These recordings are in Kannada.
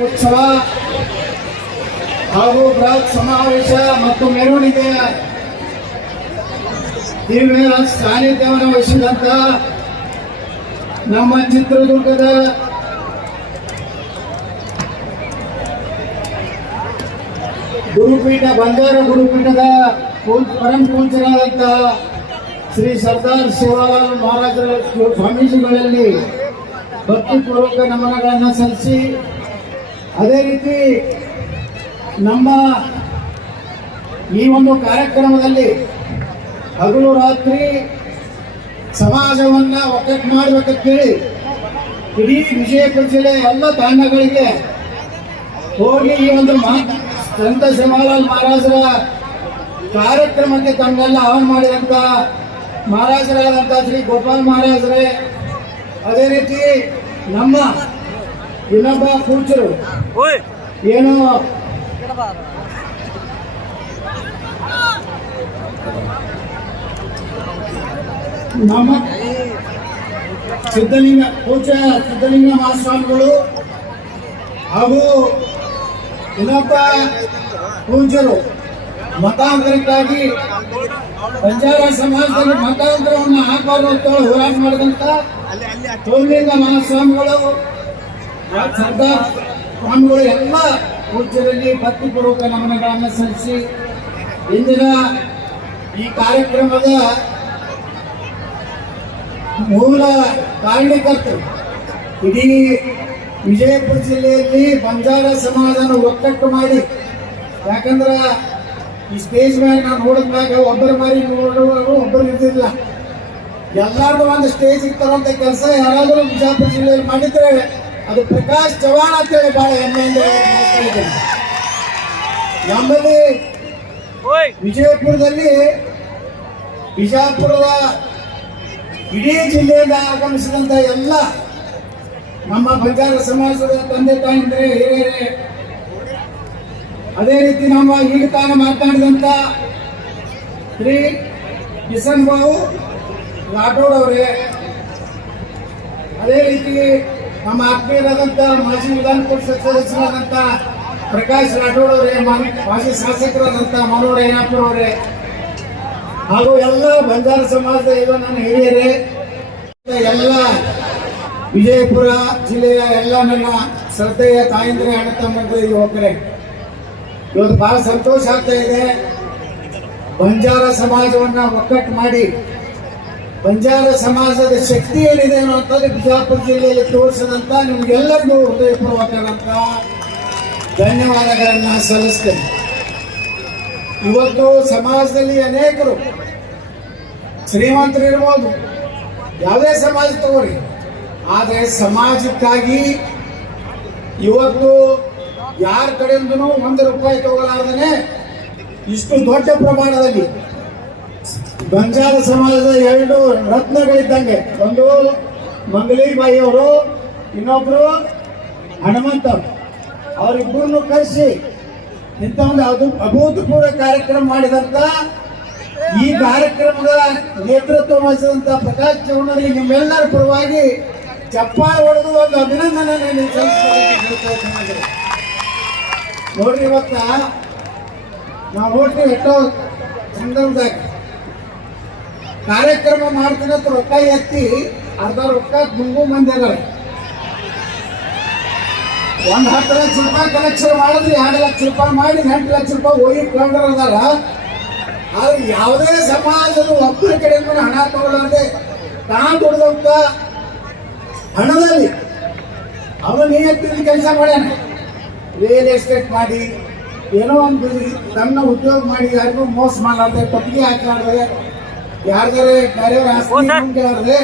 ಉತ್ಸವ ಹಾಗೂ ಬೃಹತ್ ಸಮಾವೇಶ ಮತ್ತು ಮೆರವಣಿಗೆಯ ದಿವ್ಯ ಸಾನ್ನಿಧ್ಯವನ್ನು ವಹಿಸಿದಂತ ನಮ್ಮ ಚಿತ್ರದುರ್ಗದ ಗುರುಪೀಠ ಬಂಜಾರ ಗುರುಪೀಠದ ಪರಂ ಪೂಜ್ಯರಾದಂತಹ ಶ್ರೀ ಸರ್ದಾರ್ ಶಿವಲಾಲ್ ಮಹಾರಾಜರ ಸ್ವಾಮೀಜಿಗಳಲ್ಲಿ ಭಕ್ತಿಪೂರ್ವಕ ನಮನಗಳನ್ನು ಸಲ್ಲಿಸಿ, ಅದೇ ರೀತಿ ನಮ್ಮ ಈ ಒಂದು ಕಾರ್ಯಕ್ರಮದಲ್ಲಿ ಹಗಲು ರಾತ್ರಿ ಸಮಾಜವನ್ನ ಒಕ್ಕಟ್ಟು ಮಾಡಬೇಕಂತೇಳಿ ಇಡೀ ವಿಜಯಪುರ ಜಿಲ್ಲೆ ಎಲ್ಲ ತಾಂಡಗಳಿಗೆ ಹೋಗಿ ಈ ಒಂದು ಸಂತ ಶಿವಲಾಲ್ ಮಹಾರಾಜರ ಕಾರ್ಯಕ್ರಮಕ್ಕೆ ತಮ್ಮೆಲ್ಲ ಆಹ್ವಾನ ಮಾಡಿದಂತ ಮಹಾರಾಜರಾದಂಥ ಶ್ರೀ ಗೋಪಾಲ್ ಮಹಾರಾಜರೇ, ಅದೇ ರೀತಿ ನಮ್ಮ ಇನ್ನೊಬ್ಬ ಪೂಜ್ಯರು ಏನು ನಮ್ಮ ಪೂಜ್ಯ ಸಿದ್ಧಲಿಂಗ ಮಹಾಸ್ವಾಮಿಗಳು ಹಾಗೂ ಇನ್ನೊಬ್ಬ ಪೂಜ್ಯರು ಮತಾಂತರಕ್ಕಾಗಿ ಬಂಜಾರ ಸಮಾಜದಲ್ಲಿ ಮತಾಂತರವನ್ನು ಹಾಕಬಾರದು ಅಂತ ಹೋರಾಟ ಮಾಡಿದಂತ ತೋಲಿಂಗ ಮಹಾಸ್ವಾಮಿಗಳು, ಸರ್ದಾರ್ ಸ್ವಾಮಿಗಳು ಎಲ್ಲ ಪೂಜ್ಯರಲ್ಲಿ ಭಕ್ತಿಪೂರ್ವಕ ನಮನಗಳನ್ನು ಸಲ್ಲಿಸಿ ಇಂದಿನ ಈ ಕಾರ್ಯಕ್ರಮದ ಮೂಲ ಕಾರಣಕರ್ತರು ಇಡೀ ವಿಜಯಪುರ ಜಿಲ್ಲೆಯಲ್ಲಿ ಬಂಜಾರ ಸಮಾಜನ ಒಕ್ಕಟ್ಟು ಮಾಡಿ, ಯಾಕಂದ್ರೆ ಈ ಸ್ಟೇಜ್ ಮೇಲೆ ನಾವು ನೋಡಿದ್ಮ್ಯಾಗ ಒಬ್ಬರ ಮಾರಿ ನೋಡುವಾಗ ಒಬ್ಬರು ಇರ್ತಿಲ್ಲ, ಎಲ್ಲಾರ್ದು ಒಂದು ಸ್ಟೇಜ್ ಇರ್ತಾರಂತ ಕೆಲಸ ಯಾರಾದರೂ ಬಿಜಾಪುರ ಜಿಲ್ಲೆಯಲ್ಲಿ ಮಾಡಿದ್ರೆ ಅದು ಪ್ರಕಾಶ್ ಚವ್ಹಾಣ್ ಅಂತೇಳಿ ಬಹಳ ಹೆಮ್ಮೆಯಿಂದ ನಮ್ಮಲ್ಲಿ ವಿಜಯಪುರದಲ್ಲಿ ಬಿಜಾಪುರದ ಇಡೀ ಜಿಲ್ಲೆಯಿಂದ ಆಗಮಿಸಿದಂತ ಎಲ್ಲ ನಮ್ಮ ಬಂಜಾರ ಸಮಾಜದ ತಂದೆ ತಾಯಿದ್ರೆ ಹಿರಿಯರೇ, ಅದೇ ರೀತಿ ನಮ್ಮ ಈಗ ತಾನು ಮಾತನಾಡಿದಂತ ಶ್ರೀ ಕಿಸನ್ ಬಾಬು ರಾಠೋಡ್ ಅವರೇ, ಅದೇ ರೀತಿ ನಮ್ಮ ಆತ್ಮೀಯರಾದಂಥ ಮಾಜಿ ವಿಧಾನ ಪರಿಷತ್ ಸದಸ್ಯರಾದಂಥ ಪ್ರಕಾಶ್ ರಾಠೋಡ್ ಅವರೇ, ಮಾಜಿ ಶಾಸಕರಾದಂಥ ಮನೋಹರ್ ಅಯ್ಯಪ್ಪರ್ ಅವರೇ, ಹಾಗೂ ಎಲ್ಲ ಬಂಜಾರ ಸಮಾಜದ ಇದು ನನ್ನ ಹಿರಿಯರೇ, ಎಲ್ಲ ವಿಜಯಪುರ ಜಿಲ್ಲೆಯ ಎಲ್ಲ ನನ್ನ ಶ್ರದ್ಧೆಯ ತಾಯಂದ್ರೆ ಅಣ್ಣ ತಮ್ಮಂದ್ರೆ ಯುವಕರೇ, ಇವತ್ತು ಬಹಳ ಸಂತೋಷ ಆಗ್ತಾ ಇದೆ. ಬಂಜಾರ ಸಮಾಜವನ್ನ ಒಕ್ಕಟ್ಟು ಮಾಡಿ ಬಂಜಾರ ಸಮಾಜದ ಶಕ್ತಿ ಏನಿದೆ ಅನ್ನುವಂಥದ್ದು ಬಿಜಾಪುರ ಜಿಲ್ಲೆಯಲ್ಲಿ ತೋರಿಸಿದಂತ ನಿಮ್ಗೆಲ್ಲರಿಗೂ ಹೃದಯಪೂರ್ವಕವಾದಂತ ಧನ್ಯವಾದಗಳನ್ನ ಸಲ್ಲಿಸ್ತೇನೆ. ಇವತ್ತು ಸಮಾಜದಲ್ಲಿ ಅನೇಕರು ಶ್ರೀಮಂತರು ಇರ್ಬೋದು, ಯಾವುದೇ ಸಮಾಜ ತಗೋರಿ, ಆದರೆ ಸಮಾಜಕ್ಕಾಗಿ ಇವತ್ತು ಯಾರ ಕಡೆಯಿಂದನೂ ₹1 ತಗೊಳ್ಳಾರ್ದೇ ಇಷ್ಟು ದೊಡ್ಡ ಪ್ರಮಾಣದಲ್ಲಿ ಬಂಜಾರ ಸಮಾಜದ 2 ರತ್ನಗಳಿದ್ದಂಗೆ, ಒಂದು ಮಂಗಲೀಬಾಯಿ ಅವರು, ಇನ್ನೊಬ್ರು ಹನುಮಂತ, ಅವರಿಬ್ಬರನ್ನು ಕರೆಸಿ ಇಂಥ ಒಂದು ಅಭೂತಪೂರ್ವ ಕಾರ್ಯಕ್ರಮ ಮಾಡಿದಂತ ಈ ಕಾರ್ಯಕ್ರಮದ ನೇತೃತ್ವ ವಹಿಸಿದಂತ ಪ್ರಕಾಶ್ ಚವ್ಹಾಣ್ರಿಗೆ ನಿಮ್ಮೆಲ್ಲರ ಪರವಾಗಿ ಚಪ್ಪಾಳೆ ಹೊಡೆದು ಒಂದು ಅಭಿನಂದನೆ ಸಲ್ಲಿಸಬೇಕು. ನೋಡ್ರಿ, ಇವತ್ತ ನಾವು ನೋಡ್ತೀವಿ ಎಷ್ಟೋ ಸಂದರ್ಭದಾಗ ಕಾರ್ಯಕ್ರಮ ಮಾಡ್ತೀನಿ ಅಂತ ರೊಕ್ಕ ಎತ್ತಿ ಅರ್ಧ ರೊಕ್ಕ ತುಂಬು ಮಂದಿ ಅದಾರೆ. ಒಂದು 10 ಲಕ್ಷ ರೂಪಾಯಿ ಕಲೆಕ್ಷನ್ ಮಾಡಿದ್ರೆ 2 ಲಕ್ಷ ರೂಪಾಯಿ ಮಾಡಿ 8 ಲಕ್ಷ ರೂಪಾಯಿ ಹೋಗಿ ಕೊಂಡ್ರ ಅದಾರ. ಆದ್ರೆ ಯಾವುದೇ ಸಮಾಜದ ಒಬ್ಬರ ಕಡೆಯಿಂದ ಹಣ ತಗೊಳ್ಳದೆ ತಾನು ದುಡ್ದಂತ ಹಣದಲ್ಲಿ ಅವನು ನಿಯತ್ತಿನ ಕೆಲಸ ಮಾಡ್ಯಾನ. ರಿಯಲ್ ಎಸ್ಟೇಟ್ ಮಾಡಿ ಏನೋ ಒಂದು ತನ್ನ ಉದ್ಯೋಗ ಮಾಡಿ ಯಾರಿಗೂ ಮೋಸ ಮಾಡಲಾರ್ದೆ, ಕೊಟ್ಟಿಗೆ ಹಾಕಲಾರ್ದೆ, ಯಾರ್ದಾರೆ ಬೇರೆಯವ್ರ ಆಸ್ತಿ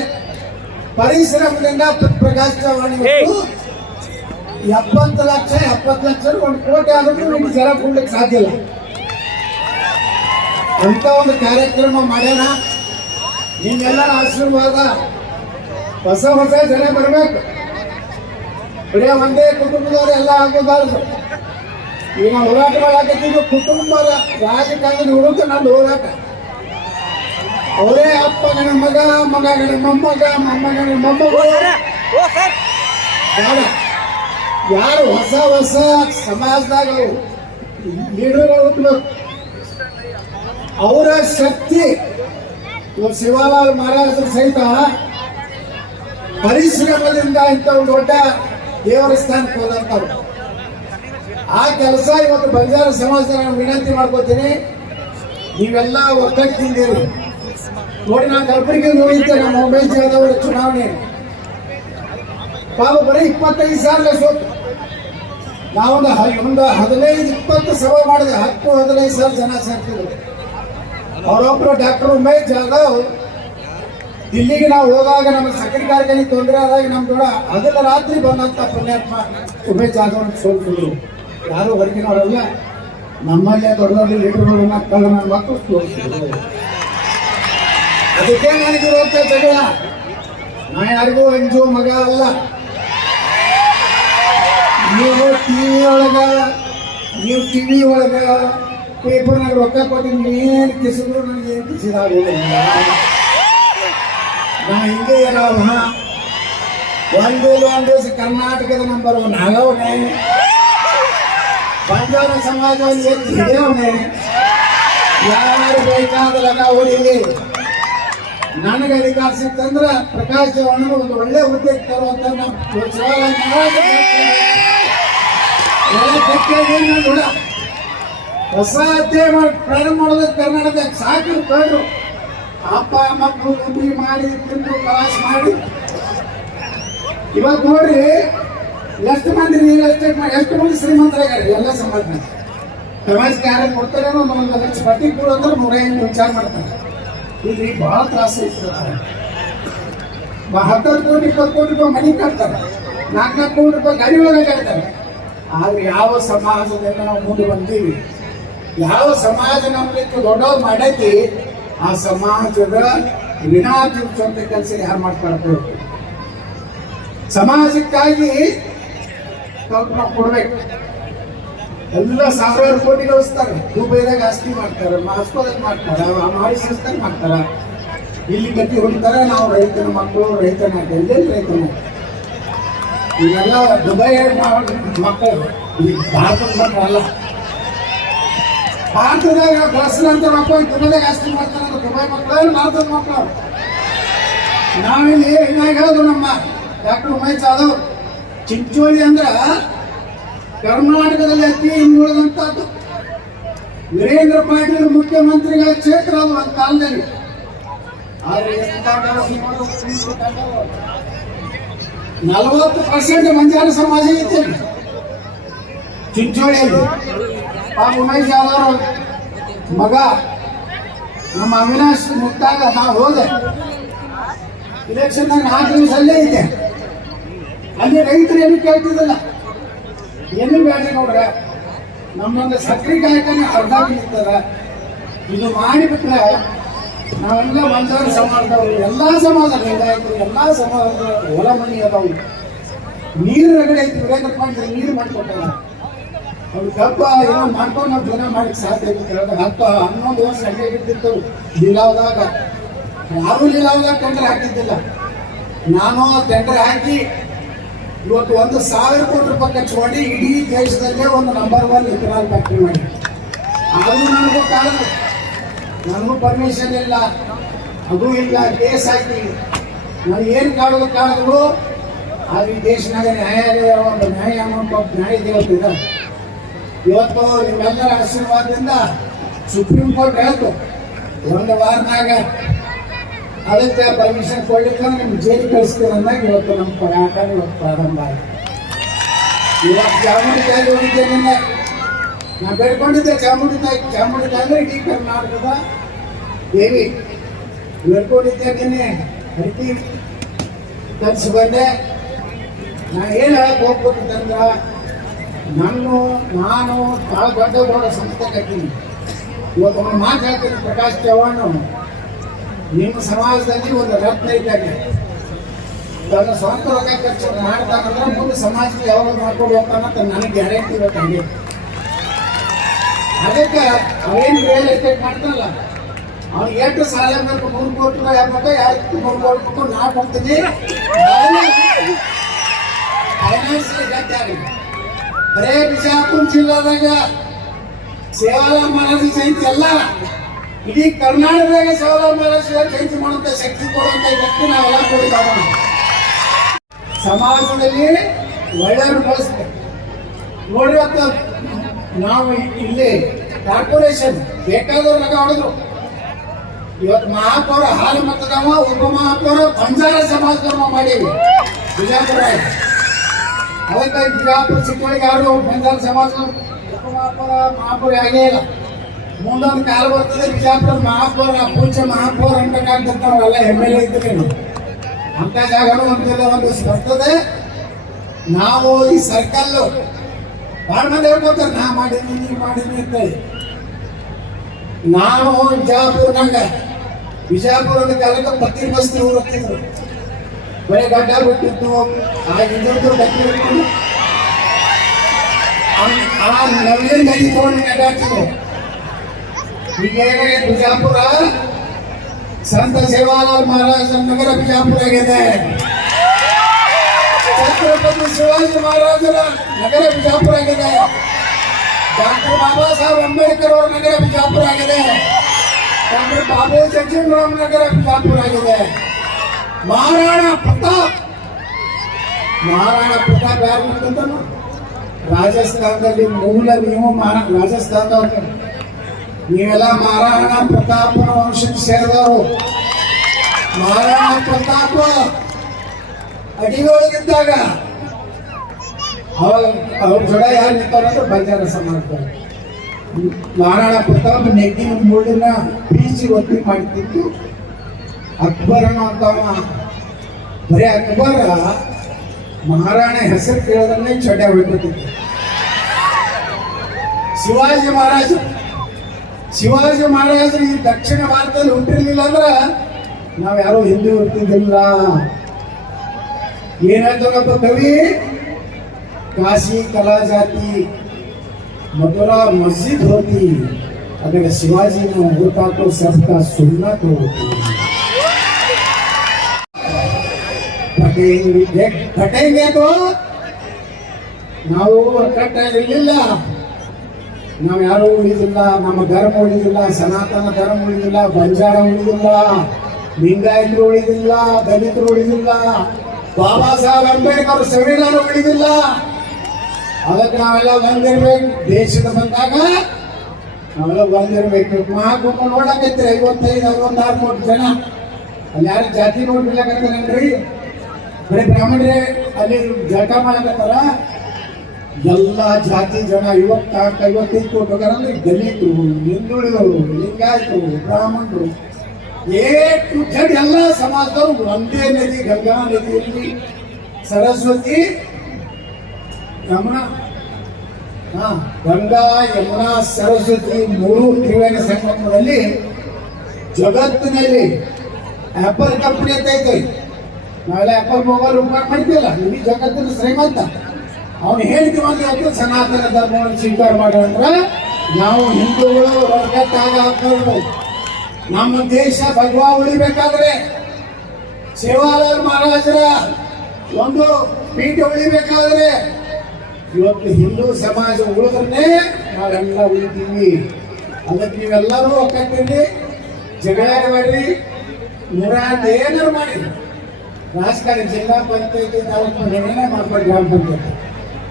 ಪರಿಶ್ರಮದಿಂದ ಪ್ರಕಾಶ್ ಚವ್ಹಾಣ್ 70 ಲಕ್ಷ 1 ಕೋಟಿ ಆದ್ರೂ ನಿಮ್ಗೆ ಜನ ಕೊಡ್ಲಿಕ್ಕೆ ಸಾಧ್ಯ ಇಲ್ಲ. ಅಂತ ಒಂದು ಕಾರ್ಯಕ್ರಮ ಮಾಡ್ಯಾನ. ನಿಮ್ಮೆಲ್ಲರ ಆಶೀರ್ವಾದ ಹೊಸ ಹೊಸ ಜನ ಬರಬೇಕು, ಬರೀ ಒಂದೇ ಕುಟುಂಬದವ್ರು ಎಲ್ಲ ಆಗೋದಾರ್ದು. ಈಗ ಹೋರಾಟ ಮಾಡಾಕತ್ತೀವಿ, ಕುಟುಂಬದ ರಾಜಕಾರಣದ ಹುಡುಗ ನಂದು ಹೋರಾಟ. ಅವರೇ ಅಪ್ಪನ ಮಗ, ಮಗನ ಮೊಮ್ಮಗ, ಮೊಮ್ಮಗನ ಮೊಮ್ಮಗ, ಯಾರು ಹೊಸ ಹೊಸ ಸಮಾಜದಾಗ ಲೀಡರ್ಗಳು ಹುಟ್ಟಬೇಕು, ಅವರ ಶಕ್ತಿ. ಶಿವಲಾಲ್ ಮಹಾರಾಜರು ಸಹಿತ ಪರಿಶ್ರಮದಿಂದ ಇಂಥ ಒಂದು ದೊಡ್ಡ ದೇವರ ಸ್ಥಾನಕ್ಕೆ ಹೋದಂತವ್ರು. ಆ ಕೆಲಸ ಇವತ್ತು ಬಂಜಾರ ಸಮಾಜದ ನಾನು ವಿನಂತಿ ಮಾಡ್ಕೋತೀನಿ, ನೀವೆಲ್ಲ ಒಗ್ಗಟ್ಟಿದ್ದೀರಿ. ನೋಡಿ, ನಾನು ಕಲಬುರಗಿ ನೋಡಿದ್ದೆ, ನಮ್ಮ ಉಮೇಶ್ ಜಾಧವ್ ಅವರ ಚುನಾವಣೆ ಪಾಪ ಬರೀ 25 ಸಾವಿರ ಸೋತು. ನಾವೊಂದು 15-20 ಸಭೆ ಮಾಡಿದೆ, 10-15 ಸಾವಿರ ಜನ ಸೇರ್ತಿದ್ರು. ಅವರೊಬ್ಬರು ಡಾಕ್ಟರ್ ಉಮೇಶ್ ಜಾಧವ್ ದಿಲ್ಲಿಗೆ ನಾವು ಹೋದಾಗ ನಮ್ಮ ಸಕ್ಕರೆ ಕಾರ್ಖಾನೆ ತೊಂದರೆ ಆದಾಗ ನಮ್ಮ ಕೂಡ ಅದೆಲ್ಲ ರಾತ್ರಿ ಬಂದಂತ ಪುಣ್ಯಾತ್ಮ ಉಮೇಶ್ ಜಾಧವ್ ಅಂತ ಸೋಲ್ತಿದ್ರು. ಯಾರು ಹೊರಗಿನವರಲ್ಲ, ನಮ್ಮಲ್ಲೇ ದೊಡ್ಡ ದೊಡ್ಡ ಲೀಡರ್ಗಳು ಮಕ್ಕಳು ನನ್ನ ಮಕ್ಕಳು ಸೋಲ್ತಿದ್ರು. ಅದಕ್ಕೆ ನನಗಿರುವಂತ ಜಗಳ. ನಾ ಯಾರಿಗೂ ಅಂಜು ಮಗ ಅಲ್ಲ. ನೀವು ಟಿವಿ ಒಳಗ ಪೇಪರ್ನಾಗ ರೊಕ್ಕ ಕೊಟ್ಟು ಏನು ಕಿಸಿದ್ರು ನನಗೆ ಏನು ಕಿಸಿದಾಗೋದಿಲ್ಲ. ನಾ ಹಿಂಗೆ ಇರವ ಒಂದು ದಿವಸ ಕರ್ನಾಟಕದ ನಂಬರ್ 1 ಆಗವನೆ, ಬಂಜಾರ ಸಮಾಜವನ್ನು ಎತ್ತಿ ಹಿಡಿಯವನೆ. ಯಾರು ಬೇಕಾದ್ರೆ ಹೊಡಿಲಿ. ನನಗೆ ಅಧಿಕಾರ ಸಿಕ್ತಂದ್ರೆ ಪ್ರಕಾಶ್ ಚವ್ಹಾಣ್ ಒಂದು ಒಳ್ಳೆ ಹುದ್ದೆಗೆ ತರುವಂತ ಹೊಸ ಅಧ್ಯಾಯ ಪ್ರಾರಂಭ ಮಾಡೋದಕ್ಕೆ ಕರ್ನಾಟಕದಾಗ ಸಾಕು ಕಂಡ್ರು. ಅಪ್ಪ ಮಕ್ಕಳು ಉದ್ರಿ ಮಾಡಿ ತಿಂದು ಪ್ರವಾಸ ಮಾಡಿ ಇವತ್ತು ನೋಡ್ರಿ ಎಷ್ಟು ಮಂದಿ ರಿಯಲ್ ಎಸ್ಟೇಟ್ ಮಾಡಿ ಎಷ್ಟು ಮಂದಿ ಶ್ರೀಮಂತರಾಗ್ಯಾರ. ಎಲ್ಲ ಸಮಾಜ ಕಾರ್ಯ ಕೊಡ್ತಾರೆ, 1 ಲಕ್ಷ ಪಟ್ಟಿ ಕೊಡು ಅಂದ್ರೆ 108 ವಿಚಾರ ಮಾಡ್ತಾರೆ. ಇಲ್ಲಿ ಬಹಳ ತ್ರಾಸ ಇರ್ತದೆ. 10 ಕೋಟಿ 20 ಕೋಟಿ ರೂಪಾಯಿ ಮನೆ ಕಟ್ತಾರೆ, 4 ಕೋಟಿ ರೂಪಾಯಿ ಗಾಡಿ ಒಳಗೆ ಕಟ್ತಾರೆ. ಆದ್ರೆ ಯಾವ ಸಮಾಜದಿಂದ ನಾವು ಮುಂದೆ ಬಂದೀವಿ, ಯಾವ ಸಮಾಜ ನಮ್ಗೆ ದೊಡ್ಡವ್ರು ಮಾಡೈತಿ, ಆ ಸಮಾಜದ ಋಣ ತೀರ್ಸುವಂತ ಕೆಲಸ ಯಾರು ಮಾಡ್ತಾರೆ? ಸಮಾಜಕ್ಕಾಗಿ ಸ್ವಲ್ಪ ನಾವು ಕೊಡ್ಬೇಕು. ಎಲ್ಲ ಸಾವಿರಾರು ಕೋಟಿ ಗಳಿಸ್ತಾರೆ, ದುಬೈದಾಗ ಆಸ್ತಿ ಮಾಡ್ತಾರೆ, ಮಾಸ್ಕೋದಾಗ ಮಾಡ್ತಾರೆ, ಮಾರಿಷಸ್ದಾಗ ಮಾಡ್ತಾರೆ, ಇಲ್ಲಿ ಗತಿ ಹೊಡಿತಾರೆ. ನಾವು ರೈತನ ಮಕ್ಕಳು, ರೈತನ ಎಲ್ಲೆಲ್ಲಿ ರೈತನ ಈಗೆಲ್ಲ ದುಬೈ ಮಕ್ಕಳು, ಈ ಭಾರತದ ಮಕ್ಕಳು ಅಲ್ಲ. ಭಾರತದಾಗ ಬಳಸಿದಂತ ಮಕ್ಕಳು ದುಬೈದಾಗ ಆಸ್ತಿ ಮಾಡ್ತಾರೆ. ದುಬೈ ಮಕ್ಕಳು ಭಾರತದ ಮಕ್ಕಳು. ನಾವಿಲ್ಲಿ ಹಿಂಗಾಗಿ ಹೇಳೋದು ನಮ್ಮ ಡಾಕ್ಟರ್ ಉಮೇಶ್ ಜಾಧವ್, ಚಿಂಚೋಳಿ ಅಂದ್ರ ಕರ್ನಾಟಕದಲ್ಲಿ ಅತಿ ಹಿಂದುಳಿದಂತದ್ದು. ವೀರೇಂದ್ರ ಪಾಟೀಲ್ ಮುಖ್ಯಮಂತ್ರಿಗಳ ಕ್ಷೇತ್ರ ಅದು ಒಂದು ಕಾಲದಲ್ಲಿ. ಆದ್ರೆ 40% ಬಂಜಾರ ಸಮಾಜ ಐತೆ ಚಿಂಚೋಳಿಯಲ್ಲಿ. ಪಾಪ ಉಮೇಶ್ ಜಾಧವ್ ಮಗ ನಮ್ಮ ಅವಿನಾಶ್ ಮುಕ್ತಾಗ ನಾವು ಹೋದೆ, ಇಲೆಕ್ಷನ್ 4 ದಿವಸ ಅಲ್ಲೇ ಐತೆ. ಅಲ್ಲಿ ರೈತರು ಏನು ಕೇಳ್ತಿದ್ದಲ್ಲ, ಏನು ಬೇಡ್ರಿ ನೋಡ್ರೆ, ನಮ್ಮೊಂದು ಸಕ್ರೆ ಕಾರ್ಖಾನೆ ಅರ್ಧ ನಿಲ್ತದ. ಇದು ಮಾಡಿಬಿಟ್ರೆ ನಾವೆಲ್ಲ ಬಂಜಾರ ಸಮಾಜದವರು, ಎಲ್ಲ ಸಮಾಜ ಲಿಂಗಾಯತರು, ಎಲ್ಲ ಸಮಾಜದ ಹೊಲ ಮನಿ ಅದಾವು. ನೀರು ರಗಡೆ ಐತಿ. ವೀರೇಂದ್ರ ಪಾಟೀಲ್ ನೀರು ಮಾಡಿಕೊಟ್ಟಾರ. ಅವ್ರು ಕಬ್ಬ ಏನೋ ಮಾಡ್ಕೊಂಡು ನಾವು ಜನ ಮಾಡಕ್ಕೆ ಸಾಧ್ಯ ಐತಿ. 10-11 ವರ್ಷ ಹಂಗೆ ಬಿಟ್ಟಿತ್ತು ಲೀಲಾವದಾಗ. ಯಾರು ಲೀಲಾವದಾಗ ಟೆಂಡರ್ ಹಾಕಿದ್ದಿಲ್ಲ. ನಾನು ಟೆಂಡರ್ ಹಾಕಿ ಇವತ್ತು 1,000 ಕೋಟಿ ರೂಪಾಯಿ ಖರ್ಚು ಮಾಡಿ ಇಡೀ ದೇಶದಲ್ಲೇ ಒಂದು ನಂಬರ್ 1 ಇಥನಾಲ್ ಫ್ಯಾಕ್ಟ್ರಿ ಮಾಡಿ. ಆದರೂ ನನಗೂ ಕಾಲ, ನನಗೂ ಪರ್ಮಿಷನ್ ಇಲ್ಲ, ಅದು ಇಲ್ಲ, ಕೇಸ್ ಹಾಕಿ ನಾನು ಏನು ಕಾಡಿದ್ರು. ಆದ್ರೆ ಈ ದೇಶನಾಗ ನ್ಯಾಯಾಲಯ, ಒಂದು ನ್ಯಾಯ ಅನ್ನೋ ನ್ಯಾಯ ದೇವತೆ ಇದೆ. ಇವತ್ತು ನಿಮ್ಮೆಲ್ಲರ ಆಶೀರ್ವಾದದಿಂದ ಸುಪ್ರೀಂ ಕೋರ್ಟ್ ಹೇಳ್ತು 1 ವಾರನಾಗ ಅದಕ್ಕೆ ಪರ್ಮಿಷನ್ ಕೊಡ್ಲಿಕ್ಕೆ ನಿಮ್ಗೆ ಜೈಲಿಗೆ ಕಳಿಸ್ತೀರ ಅಂದಾಗ ಇವತ್ತು ನಮ್ಮ ಹೋರಾಟ ಇವತ್ತು ಪ್ರಾರಂಭ ಆಯಿತು. ಇವತ್ತು ಚಾಮುಂಡಿ ತಾಯಿ ಹೋಗಿದ್ದೆ, ನಿನ್ನೆ ನಾನು ಬೇಡ್ಕೊಂಡಿದ್ದೆ ಚಾಮುಂಡಿ ತಾಯಿ ಅಂದ್ರೆ ಇಡೀ ಕರ್ನಾಟಕದ ದೇವಿ. ಬೇಡ್ಕೊಂಡಿದ್ದೆ, ನಿನ್ನೆ ಅಡಿಕೆ ಕಲಿಸಿ ಬಂದೆ. ನಾನು ಏನು ಹೇಳಕ್ ಹೋಗ್ಬೇಕಂತಂದ್ರೆ, ನಾನು ಭಾಳ ದೊಡ್ಡ ಸಂಸ್ಥೆ ಕಟ್ತೀನಿ. ಇವತ್ತು ಒಂದು ಮಾತು ಹೇಳ್ತೀನಿ, ಪ್ರಕಾಶ್ ಚವ್ಹಾಣ್ ನಿಮ್ಮ ಸಮಾಜದಲ್ಲಿ ಒಂದು ರತ್ನ ಇದ್ದಾಗೆ. ತನ್ನ ಸ್ವಂತ ರೊಕ್ಕ ಖರ್ಚು ಮಾಡ್ತಾನಂದ್ರೆ ಮುಂದೆ ಸಮಾಜಕ್ಕೆ ಯಾವಾಗ ಮಾಡ್ಕೊಂಡು ಹೋಗ್ತಾನಂತ ನನಗೆ ಗ್ಯಾರಂಟಿ ಇರುತ್ತೆ. ಹಂಗೆ ಅದಕ್ಕೆ ಅವೇನು ರಿಯಲ್ ಎಸ್ಟೇಟ್ ಮಾಡ್ತಾನಲ್ಲ, ಅವ್ನಿಗೆ ಎಷ್ಟು ಸಾಲ ಬೇಕು, 3 ಕೋಟಿ ರೂಪಾಯಿ ಆಗ್ಬೇಕು, 3 ಕೋಟಿ ರೂಪಾಯಿ ನಾ ಕೊಡ್ತೀನಿ. ಫೈನಾನ್ಸ್ ಗಟ್ಟಿ ಆಗಲಿ. ಬರೇ ಬಿಜಾಪುರ ಜಿಲ್ಲಾದಾಗ ಸೇವಾಲಾಲ್ ಮಹಾರಾಜ ಜಯಂತಿ ಅಲ್ಲ, ಇಡೀ ಕರ್ನಾಟಕದಾಗ ಸೇವಾಲಾಲ್ ಮಹಾರಾಜ ಜಯಂತಿ ಮಾಡುವಂತ ಶಕ್ತಿ ಕೊಡುವಂತ ವ್ಯಕ್ತಿ ನಾವೆಲ್ಲ ಕೊಡ್ತಾವ. ಸಮಾಜದಲ್ಲಿ ಒಳ್ಳೆಯವರು ಬಳಸ್ಬೇಕು ನೋಡ್ರಿ. ಅಂತ ನಾವು ಇಲ್ಲಿ ಕಾರ್ಪೊರೇಷನ್ ಬೇಕಾದವ್ರು ಲಗ ಹೊಡೆದ್ರು. ಇವತ್ತು ಮಹಾಪೌರ ಹಾಲು ಮತದವ, ಉಪ ಮಹಾಪೌರ ಬಂಜಾರ ಸಮಾಜದವ ಮಾಡೀವಿ ಬಿಜಾಪುರ. ಅದಕ್ಕೆ ಬಿಜಾಪುರ ಚಿಕ್ಕವಳಿಗೆ ಯಾರು ಬಂಜಾರ ಸಮಾಜ ಉಪ ಮಹಾಪೌರ ಆಗೇ ಇಲ್ಲ. ಮುಂದೊಂದು ಕಾಲ ಬರ್ತದೆ ಬಿಜಾಪುರ ಮಹಾಪೌರ ಪೂಜ್ಯ ಮಹಾಪೌರ ಅಂತಕ್ಕಂಥವ್ರೆಲ್ಲ MLA ಇದ್ರೆ ಅಂತ ಜಾಗನೂ ಒಂದು ಬರ್ತದೆ. ನಾವು ಈ ಸರ್ಕಲ್ ಭಾಳ ಮಂದಿ ಹೇಳ್ಕೊತಾರೆ ನಾ ಮಾಡಿದ್ವಿ ನೀವು ಮಾಡಿದ್ವಿ ಅಂತೇಳಿ. ನಾವು ಬಿಜಾಪುರದ ಕಾಲಕ್ಕೆ ಪತ್ತಿ ಬಸ್ತಿ ಊರು ಹೋಗ್ತಿದ್ರು. ಬರೀ ಗಡ್ಡ ಬಿಟ್ಟಿತ್ತು, ಆ ಇದ್ರದ್ದು ಡಕ್ಕಿ ಬಿಟ್ಟು ಆ ನವೀನ್ ಗಡಿ ತಗೊಂಡು ಅಡ್ಡಾಡ್ತಿದ್ರು. ಈಗ ಬಿಜಾಪುರ ಸಂತ ಸೇವಾಲಾಲ್ ಮಹಾರಾಜ ನಗರ ಬಿಜಾಪುರ ಆಗಿದೆ. ಛತ್ರಪತಿ ಶಿವಾಜಿ ಮಹಾರಾಜರ ನಗರ ಬಿಜಾಪುರ ಆಗಿದೆ. ಡಾಕ್ಟರ್ ಬಾಬಾ ಸಾಹೇಬ್ ಅಂಬೇಡ್ಕರ್ ಅವರ ನಗರ ಬಿಜಾಪುರ ಆಗಿದೆ. ಡಾಕ್ಟರ್ ಬಾಬು ಜಗಜೀವನರಾಮ್ ನಗರ ಬಿಜಾಪುರ ಆಗಿದೆ. ಮಹಾರಾಣಾ ಪ್ರತಾಪ್ ಯಾರು ಅಂತ ರಾಜಸ್ಥಾನದಲ್ಲಿ ಮೂಲ ನೀವು ರಾಜಸ್ಥಾನದವ್ರು, ನೀವೆಲ್ಲ ಮಹಾರಾಣಾ ಪ್ರತಾಪನ ವಂಶಕ್ಕೆ ಸೇರಿದವರು. ಮಹಾರಾಣಾ ಪ್ರತಾಪ ಅಡಿಯೊಳಗಿದ್ದಾಗ ಅವ್ರ ಜೊಡ ಯಾರು ನಿಂತಾರಂದ್ರೆ ಬಂಜಾರ ಸಮಾಜ. ಮಹಾರಾಣಾ ಪ್ರತಾಪ್ ನೆಗ್ಗಿನ ಮೂಡಿನ ಬೀಸಿ ಒತ್ತಿ ಮಾಡ್ತಿತ್ತು. ಅಕ್ಬರನ ಅಂತವ ಬರೀ ಅಕ್ಬರ ಮಹಾರಾಣ ಹೆಸರು ಕೇಳೋದನ್ನೇ ಚಡ್ಡ ಹೊಡ್ಬಿಟ್ಟಿತ್ತು. ಶಿವಾಜಿ ಮಹಾರಾಜರು ಈ ದಕ್ಷಿಣ ಭಾರತದಲ್ಲಿ ಹುಟ್ಟಿರ್ಲಿಲ್ಲ ಅಂದ್ರೆ ನಾವ್ ಯಾರು ಹಿಂದೂ ಇರ್ತಿದ್ದಿಲ್ಲ. ಏನಾಯ್ತಪ್ಪ ಕವಿ, काशी कला जाती, मथुरा मस्जिद होती, अगर शिवाजी ने होता तो सबका सुनना तो होती. ಕಟ್ಟೆಂಗೆ ನಾವು ಕಟ್ಟಿರಲಿಲ್ಲ. ನಾವು ಯಾರು ಉಳಿದಿಲ್ಲ, ನಮ್ಮ ಧರ್ಮ ಉಳಿದಿಲ್ಲ, ಸನಾತನ ಧರ್ಮ ಉಳಿದಿಲ್ಲ, ಬಂಜಾರ ಉಳಿದಿಲ್ಲ, ಲಿಂಗಾಯತರು ಉಳಿದಿಲ್ಲ, ದಲಿತರು ಉಳಿದಿಲ್ಲ, ಬಾಬಾ ಸಾಹೇಬ್ ಅಂಬೇಡ್ಕರ್ ಸಂವಿಧಾನ ಉಳಿದಿಲ್ಲ. ಅದಕ್ಕೆ ನಾವೆಲ್ಲ ಬಂದಿರ್ಬೇಕು. ದೇಶದ ಬಂದಾಗ ನಾವೆಲ್ಲ ಬಂದಿರ್ಬೇಕು. ಮಹಾಕುಂಭ ನೋಡಕೈತ್ರಿ 55-66 ಕೋಟಿ ಜನ. ಅಲ್ಲಿ ಯಾರು ಜಾತಿ ನೋಡ್ಬಿಡ್ಲಕತ್ತಾರೇನ್ರಿ? ಬರೀ ಬ್ರಾಹ್ಮಣರೇ ಅಲ್ಲಿ ಜಟ ಮಾಡಕತ್ತಾರ. ಎಲ್ಲ ಜಾತಿ ಜನ 54-55 ಕೋಟಿ ಹೋಗಾರಂದ್ರೆ ದಲಿತರು, ಹಿಂದುಳಿದವರು, ಲಿಂಗಾಯತರು, ಬ್ರಾಹ್ಮಣರು, ಜಡ್ ಎಲ್ಲ ಸಮಾಜದವರು ಒಂದೇ ನದಿ, ಗಂಗಾ ನದಿಯಲ್ಲಿ ಸರಸ್ವತಿ ಯಮುನಾ, ಗಂಗಾ ಯಮುನಾ ಸರಸ್ವತಿ 3 ತ್ರಿವೇಣಿ ಸಂಗಮದಲ್ಲಿ ಜಗತ್ತಿನಲ್ಲಿ ಆಪಲ್ ಕಂಪನಿ ಅಂತ ಐತೆ. ನಾವೆಲ್ಲ ಆಪಲ್ ಮೊಬೈಲ್ ಉಪಯೋಗ ಮಾಡ್ತೀವಲ್ಲ, ಇಡೀ ಜಗತ್ತಿನ ಶ್ರೀಮಂತ. ಅವನು ಹೇಳಿಕೆ ಒಂದು ಸನಾತನ ಧರ್ಮವನ್ನು ಸ್ವೀಕಾರ ಮಾಡೋಣ. ನಾವು ಹಿಂದೂಗಳು ವರ್ಗತ್ತಾಗ ಹಾಕೋದು. ನಮ್ಮ ದೇಶ ಭಗವಾ ಉಳಿಬೇಕಾದ್ರೆ, ಸೇವಾಲಾಲ್ ಮಹಾರಾಜರ ಒಂದು ಪೀಠ ಉಳಿಬೇಕಾದ್ರೆ, ಇವತ್ತು ಹಿಂದೂ ಸಮಾಜ ಉಳಿದ್ರೆ ನಾವೆಲ್ಲ ಉಳಿತೀವಿ. ಅದಕ್ಕೆ ನೀವೆಲ್ಲರೂ ಒಕ್ಕಟ್ಟಿರಿ, ಜಗಳ ಮಾಡ್ರಿ, ಏನಾರು ಮಾಡಿ ರಾಜಕಾರಣ, ಜಿಲ್ಲಾ ಪಂಚಾಯತಿ, ತಾಲೂಕು ನಿರ್ಣಯ ಮಾಡ್ಕೊಂಡು ಗ್ರಾಮ ಪಂಚಾಯತಿ.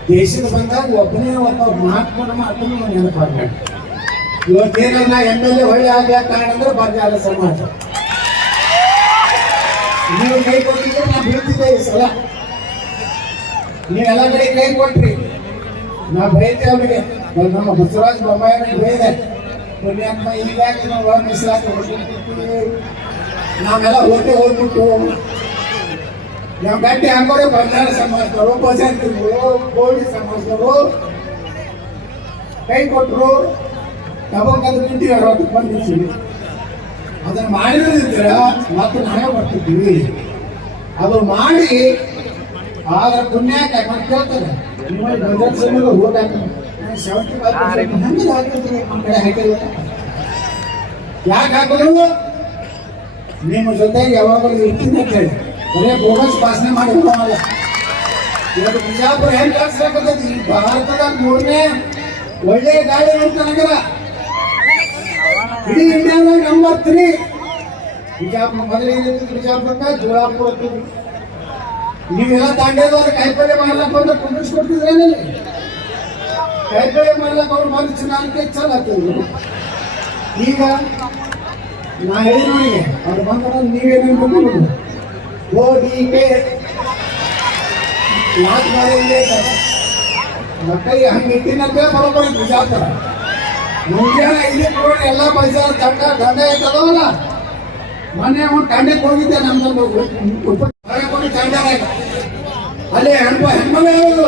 ದೇಶದ ಬಂದಾಗ ಒಬ್ಬನೇ ಒಬ್ಬ ಮಹಾತ್ಮನ ಮಾತನ್ನು ನೆನಪಾಗ. ಇವತ್ತೇನಲ್ಲ MLA ಹೊಳ್ಳಿ ಆಗ್ಯಾ ಕಾರಣ ಅಂದ್ರೆ ಬಂಜಾರ ಸಮಾಜ. ನೀವು ಕೈ ಕೊಟ್ಟಿದ್ರೆ ನಾ ಬೀಳ್ತಿದ್ದೆ ಈ ಸಲ. ನೀವೆಲ್ಲ ಕಡೆ ಕೈ ಕೊಟ್ರಿ, ನಾ ಬೈತೆ ಅವರಿಗೆ. ನಮ್ಮ ಬಸವರಾಜ ಬೊಮ್ಮಾಯಿ ಬೈದೆ, ಪುಣ್ಯಾತ್ಮ ಹೀಗಾಗಿ ನಾವು ಮೀಸಲಾತಿ ನಾವೆಲ್ಲ ಹೋಗ್ಬಿಟ್ಟು ನಾವು ಗಟ್ಟಿ ಹಾಕೋರೆ ಬಂಜಾರ ಸಮಾಜದವರು, ಭಜಂತಿಗಳು, ಗೋಡಿ ಸಮಾಜದವರು ಕೈ ಕೊಟ್ಟರು. ಯಾವಾಗಂದ್ರೆ ನಿಂತೀವಿ 60 ಬಂದಿದ್ದೀವಿ. ಅದನ್ನು ಮಾಡಿದ್ರೆ ಮತ್ತೆ ನಾವೇ ಬರ್ತಿದ್ವಿ. ಅದು ಮಾಡಿ ಆದ್ರೆ ಪುಣ್ಯಕ್ಕೆ ಮತ್ತೆ ಕೇಳ್ತಾರೆ, ನಿಮ್ಮಲ್ಲಿ ಬಂಜಾರ ಸಮಾಜ ಹೋಗಾಕ 75% ಹಂಗೆ ಹಾಕಿದ್ರಿ. ನಮ್ಮ ಕಡೆ ಹಾಕಿಲ್ಲ. ಯಾಕೆ ಹಾಕಿದ್ರು? ನಿಮ್ಮ ಜೊತೆಗೆ ಯಾವಾಗಲೂ ಇರ್ತೀನಿ ಅಂತ ಹೇಳಿ. ಬರೇ ಬೋಗಸ್ ಭಾಷಣೆ ಮಾಡಿ ಹೋಗಲ್ಲ. ಇವತ್ತು ಬಿಜಾಪುರ ಹೆಂಗ್ ಕಾಣಿಸ್ಲಾಕತ್ತೈತಿ ಈ ಭಾರತದ 3ನೇ ಒಳ್ಳೆ ಗಾಳಿ ಅಂತ ನಗರ, ಇಡೀ ಇಂಡಿಯಾದಾಗ ನಂಬರ್ 3. ಬಿಜಾಪುರ ಮೊದಲಿಗೆ ಬಿಜಾಪುರಕ್ಕ ಜೋಳಾಪುರ. ನೀವೆಲ್ಲ ತಾಂಡ್ಯದವ್ರು ಕಾಯಿಪಲ್ಯ ಮಾಡ್ಲಕ್ಕ ಬಂದ್ರೆ ಕುಂದಿಸ್ಕೊಡ್ತಿದ್ರೇನಲ್ಲಿ ಕಾಯಿಪಲ್ಯ ಮಾಡ್ಲಕ್ಕ ಅವ್ರು ಬಂದು ಚುನಾವಣೆ ಚಲ ಆಗ್ತದೆ. ಈಗ ನಾ ಹೇಳಿ ನೋಡಿ ಅವ್ರು ಬಂದ್ರೆ ನೀವೇನೇನು ಬಂದು ಓದಿಕೆ ಯಾಕೆ ಮಾಡಿದ್ರೆ ಮಕ್ಕಳಿಗೆ ಹಂಗೆ ಇಟ್ಟಿನಂತೆ ಬರೋಬ್ಬರಿ ಬಿಜಾಪುರ ಮುಂಜಾನೆ 5 ಕರೋಡ್ ಎಲ್ಲ ಪೈಸಾ ದಂಡ ಐತದವಲ್ಲ. ಮೊನ್ನೆ ಒಂದು ತಂಡಕ್ಕೆ ಹೋಗಿದ್ದೆ ನಮ್ದೊಂದು ತಂಡ ಅಲ್ಲಿ ಹೆಣ್ಮಗಳು ಹೇಳೋದು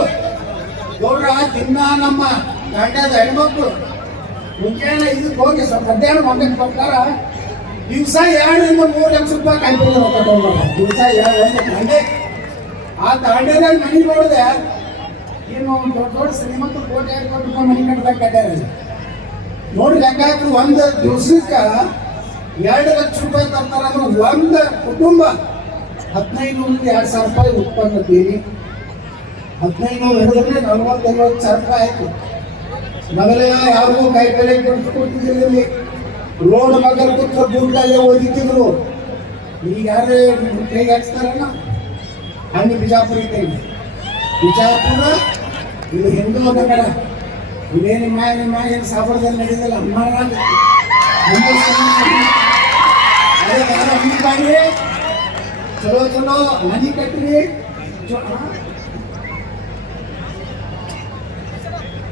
ಗೌಡ್ರ ದಿನ ನಮ್ಮ ತಂಡದ ಹೆಣ್ಮಕ್ಳು ಮುಂಜಾನೆ 5ಕ್ಕೆ ಹೋಗಿ ಮಧ್ಯಾಹ್ನ 1ಕ್ಕೆ ಬರ್ತಾರ. ದಿವಸ 2 ರಿಂದ 3 ಲಕ್ಷ ರೂಪಾಯಿ ಕಾಯಿಪಲ್ಯ ರೊಕ್ಕ ತಗೊಂಡ್ಬಾರ. ದಿವಸ 1 ತಂಡೆ ಆ ತಾಂಡ್ಯದಾಗ ಮನೆ ನೋಡಿದೆ. ಏನು ದೊಡ್ಡ ದೊಡ್ಡ ಶ್ರೀಮಂತರು ಕೋಟಿ ರೂಪಾಯಿ ಮನೆ ಕಟ್ಟದಾಗ ಕಟ್ಟಾರ. ನೋಡಿ ಲೆಕ್ಕ ಹಾಕಿ ಒಂದು ದಿವಸಕ್ಕೆ 2 ಲಕ್ಷ ರೂಪಾಯಿ ತರ್ತಾರ. ಅಂದ್ರೆ ಒಂದು ಕುಟುಂಬ 1500-2000 ರೂಪಾಯಿ ಉತ್ಪನ್ನ ತೀರಿ 1500 ಹಿಡಿದ್ರೆ 40-50 ಸಾವಿರ ರೂಪಾಯಿ ಆಯ್ತು. ಮೊದಲೇ ಯಾರಿಗೂ ಕಾಯಿಪಲ್ಯ ಕೊಡ್ತಿದ್ದಿಲ್ಲ. ರೋಡ್ ಮಗರ ಕೂತ್ರ ಬೂಟ್ಲಲ್ಲೇ ಓದಿತಿದ್ರು. ಈಗ ಯಾರು ಕೈಗೆ ಹಾಕ್ತಾರಲ್ಲ ಹಂಗೆ ಬಿಜಾಪುರ ಇದ್ದೇನೆ. ಬಿಜಾಪುರ ಇದು ಹಿಂದೂ ಕಡೆ ಇದೇ ನಿಮ್ಮ ಏನು ಸಾಬರದಲ್ಲಿ ನಡೆದಿಲ್ಲ. ಮಾಡಿ ಚಲೋ ಚಲೋ ಮನೆ ಕಟ್ಟ್ರಿ.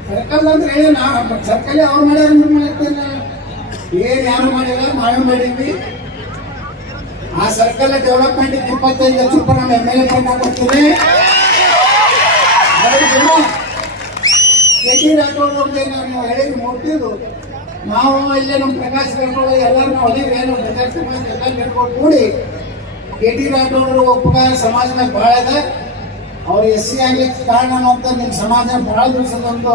ಸರ್ಕಲ್ ಅಂದ್ರೆ ಏನು ಸರ್ಕಲ್ ಅವ್ರು ಮಾಡ್ಯಾರ ಮಾಡ್ತೇನೆ ಏನ್ ಯಾರು ಮಾಡಿಲ್ಲ ನಾವೇ ಮಾಡಿದ್ವಿ. ಆ ಸರ್ಕಲ್ ಡೆವಲಪ್ಮೆಂಟ್ 25 ಲಕ್ಷ ರೂಪಾಯಿ ನಮ್ಮ MLA ಫಂಡ್ ಹಾಕೊಡ್ತೀವಿ. ಕೆಟಿ ರಾಠೋಡ್ ನಾವು ಹೇಳಿ ಮುಟ್ಟಿದ್ದು ನಾವು ಇಲ್ಲೇ ನಮ್ಮ ಪ್ರಕಾಶ್ ರಾಠೋಡ್ ಎಲ್ಲರೂ ನಾವು ಅದೇ ಏನು ಬಜಾರ್ ಸಮಾಜ ಎಲ್ಲ ಕರ್ಕೊಂಡು ಕೂಡಿ ಕೆಟಿ ರಾಠೋಡ್ರು ಉಪಕಾರ ಸಮಾಜದಾಗ ಭಾಳ ಇದೆ. ಅವ್ರು SC ಆಗ್ಲಿಕ್ಕೆ ಕಾರಣ ಅಂತ ನಿಮ್ಮ ಸಮಾಜ ಭಾಳ ದಿವಸದೊಂದು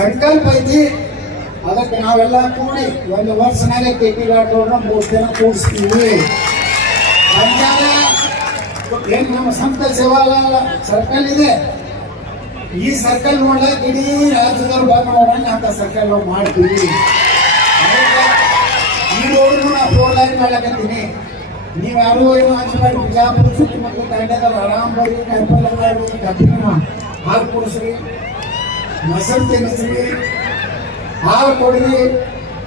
ಸಂಕಲ್ಪ ಐತಿ. ಅದಕ್ಕೆ ನಾವೆಲ್ಲ ಕೂಡಿ 1 ವರ್ಷನಾಗೆ ಕೆಟಿ ರಾಠೋಡ್ನ 3 ದಿನ ಕೂಡಿಸ್ತೀವಿ. ಏನು ನಮ್ಮ ಸಂತ ಸೇವಾಲಾಲ ಸರ್ಕಲ್ ಇದೆ. ಈ ಸರ್ಕಲ್ ನೋಡ್ಲಕ್ಕೆ ಇಡೀ ರಾಜ್ಯದವ್ರು ಬಂದು ನೋಡೋಣ ಅಂತ ಸರ್ಕಲ್ ನಾವು ಮಾಡ್ತೀವಿ. ಈ ರೋಡ್ನು ನಾ 4 ಲೈನ್ ಮಾಡ್ಲಕತ್ತೀನಿ. ನೀವು ಯಾರು ಏನು ಹಂಚ್ಬೇಡಿ. ಬಿಜಾಪುರ ಸುತ್ತಮುತ್ತ ತಾಂಡ್ಯದವ್ರು ಆರಾಮ್ ಬರ್ರಿ. ಕಾಯಿಪಲ್ಯ ಕಬ್ಬಿನ ಹಾಲು ಕೊಡಿಸ್ರಿ, ಮೊಸರು ತಿನ್ನಿಸ್ರಿ, ಹಾಲು ಕೊಡ್ರಿ.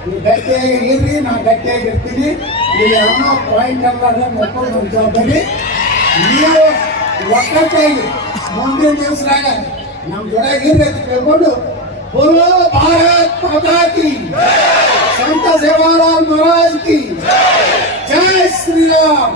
ನೀವು ಗಟ್ಟಿಯಾಗಿ ಇರ್ರಿ, ನಾ ಗಟ್ಟಿಯಾಗಿ ಇರ್ತೀನಿ. ನೀವು ಯಾವನೋ ಪಾಯಿಂಟ್ ಅಲ್ಲ ಮಕ್ಕಳು ನಮ್ಮ ಜವಾಬ್ದಾರಿ. ನೀವು ಒಕ್ಕಟ್ಟಾಗಿ ಮುಂದಿನ ದಿವಸದಾಗ ನಮ್ಮ ಜೊತೆಗಿರ್ರಿ ಅಂತ ಕೇಳ್ಕೊಂಡು बोलो भारत माता की, संत सेवालाल महाराज की जय श्री राम।